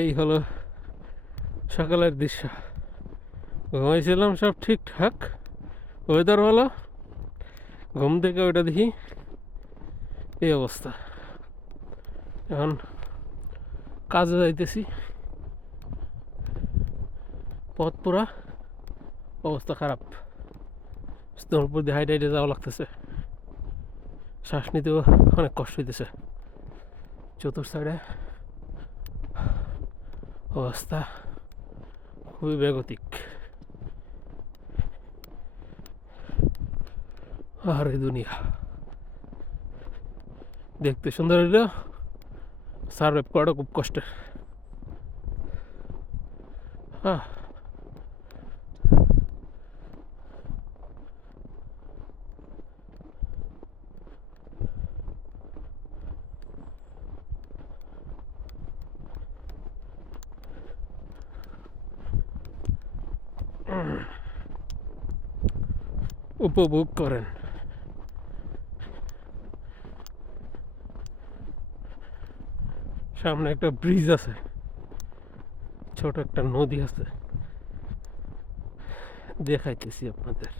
এই হলো সকালের দৃশ্য। ঘুমাইছিলাম সব ঠিকঠাক, ওয়েদার ভালো, ঘুম থেকে ওইটা দেখি এই অবস্থা। এখন কাজে যাইতেছি, পথ পুরা অবস্থা খারাপ, তোর উপর দিয়ে হাইটে হাইটে যাওয়া লাগতেছে, শ্বাস নিতেও অনেক কষ্ট হইতেছে। চতুর সাইডে অবস্থা খুবই বেগতিক। আর এই দুনিয়া দেখতে সুন্দর হইলেও সার্ভাইভ করাটা খুব কষ্টের। হ্যাঁ, উপভোগ করেন। সামনে একটা ব্রিজ আছে, ছোট একটা নদী আছে, দেখাইতেছি আপনাদের।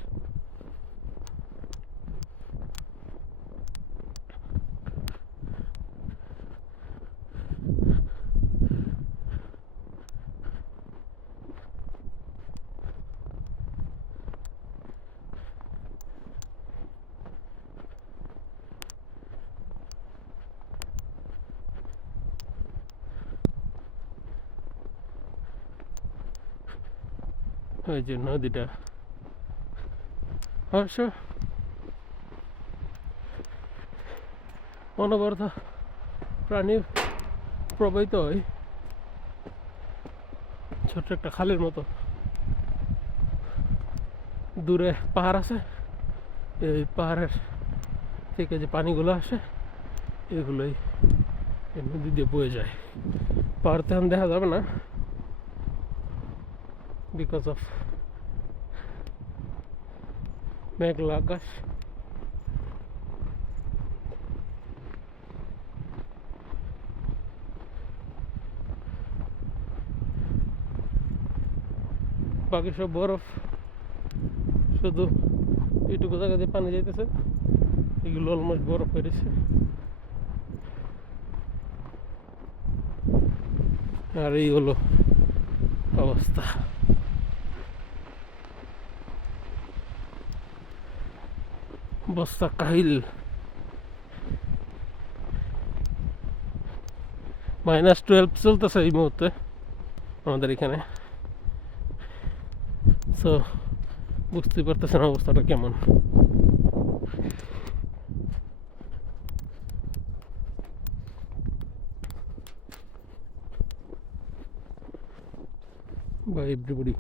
ওই যে নদীটা, অবশ্য অনবরত প্রাণী প্রবাহিত হয়, ছোট্ট একটা খালের মতো। দূরে পাহাড় আছে, এই পাহাড়ের থেকে যে পানিগুলো আসে এগুলোই এই নদী দিয়ে বয়ে যায়। পাহাড় তেমন দেখা যাবে না, বিকজ অফ মেঘলা আকাশ। বাকি সব বরফ, শুধু এইটুকু জায়গা দিয়ে পানি যাইতেছে, এগুলো অলমোস্ট বরফ হয়েছে। আর এই হলো অবস্থা। বস্তা কাহিল, -12 চলতেছে এই মুহূর্তে আমাদের এখানে। সো বুঝতে পারতেছেন অবস্থাটা কেমন। Bye everybody.